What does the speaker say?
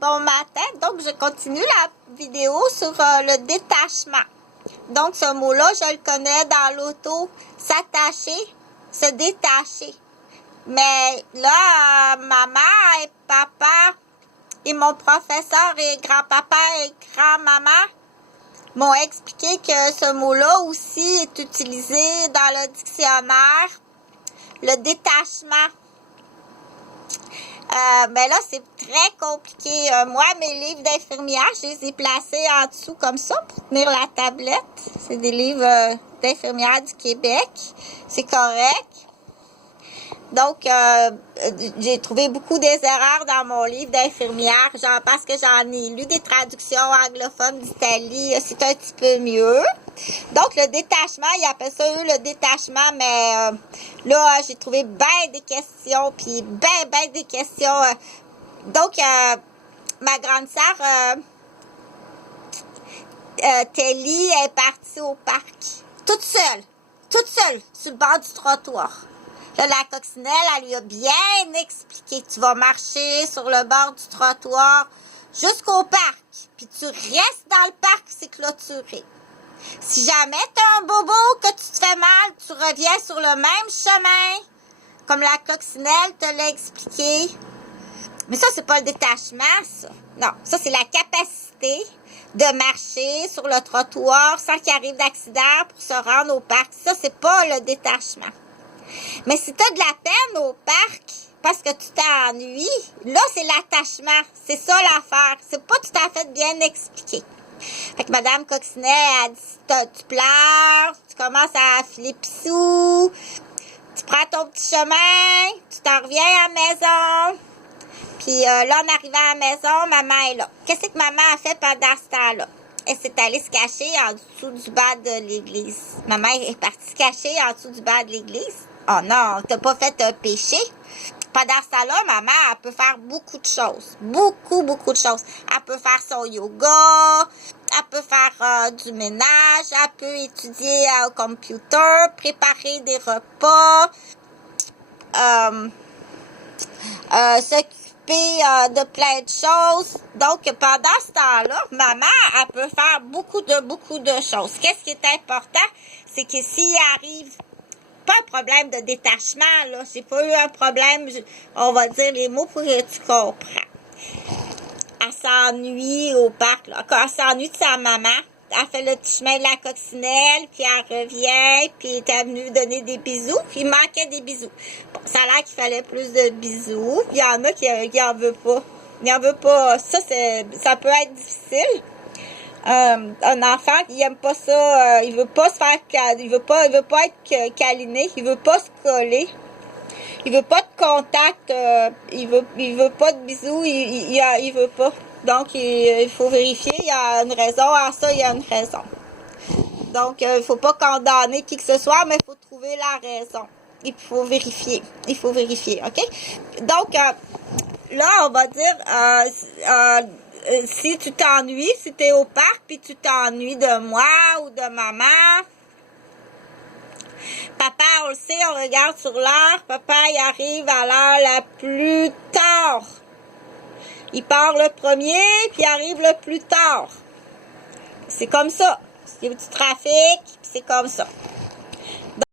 Bon matin, donc je continue la vidéo sur le détachement. Donc ce mot-là, je le connais dans l'auto, s'attacher, se détacher. Mais là, maman et papa et mon professeur et grand-papa et grand-maman m'ont expliqué que ce mot-là aussi est utilisé dans le dictionnaire, le détachement. Mais là, c'est très compliqué. Moi, mes livres d'infirmière, je les ai placés en dessous comme ça pour tenir la tablette. C'est des livres d'infirmière du Québec. C'est correct. Donc, j'ai trouvé beaucoup des erreurs dans mon livre d'infirmière, genre parce que j'en ai lu des traductions anglophones d'Italie, c'est un petit peu mieux. Donc, le détachement, ils appellent ça, eux, le détachement, mais là, j'ai trouvé bien des questions, puis bien des questions. Donc, ma grande sœur, Telly, est partie au parc, toute seule, sur le bord du trottoir. Là, la coccinelle, elle lui a bien expliqué. Tu vas marcher sur le bord du trottoir jusqu'au parc. Puis tu restes dans le parc, c'est clôturé. Si jamais tu as un bobo, que tu te fais mal, tu reviens sur le même chemin, comme la coccinelle te l'a expliqué. Mais ça, c'est pas le détachement, ça. Non, ça, c'est la capacité de marcher sur le trottoir sans qu'il arrive d'accident pour se rendre au parc. Ça, c'est pas le détachement. Mais si tu as de la peine au parc parce que tu t'ennuies, là, c'est l'attachement. C'est ça l'affaire. C'est pas tout à fait bien expliqué. Fait que Madame Coccinet a dit, tu pleures, tu commences à filer pissou, tu prends ton petit chemin, tu t'en reviens à la maison. Puis là, en arrivant à la maison, maman est là. Qu'est-ce que maman a fait pendant ce temps-là? Elle s'est allée se cacher en dessous du bas de l'église. Maman est partie se cacher en dessous du bas de l'église. Oh non, t'as pas fait un péché. Pendant ce temps-là, maman, elle peut faire beaucoup de choses. Beaucoup de choses. Elle peut faire son yoga, elle peut faire du ménage, elle peut étudier au computer, préparer des repas, s'occuper de plein de choses. Donc, pendant ce temps-là, maman, elle peut faire beaucoup de choses. Qu'est-ce qui est important? C'est que s'il arrive pas un problème de détachement, là. J'ai pas eu un problème, on va dire les mots pour que tu comprends. Elle s'ennuie au parc, là. Quand elle s'ennuie de sa maman, elle fait le petit chemin de la coccinelle, puis elle revient, puis elle est venue donner des bisous, puis il manquait des bisous. Bon, ça a l'air qu'il fallait plus de bisous. Il y en a qui en veut pas. Il en veut pas. Ça peut être difficile. Un enfant qui aime pas ça, il veut pas se faire, il veut pas être câliné, il veut pas se coller, il veut pas de contact, il veut pas de bisous, il veut pas. Donc il faut vérifier, il y a une raison, à ça il y a une raison. Donc il faut pas condamner qui que ce soit, mais il faut trouver la raison. Il faut vérifier, ok? Donc là on va dire si tu t'ennuies, si tu es au parc puis tu t'ennuies de moi ou de maman, papa, on le sait, on regarde sur l'heure, papa, il arrive à l'heure la plus tard. Il part le premier puis il arrive le plus tard. C'est comme ça. Il y a du trafic, puis c'est comme ça.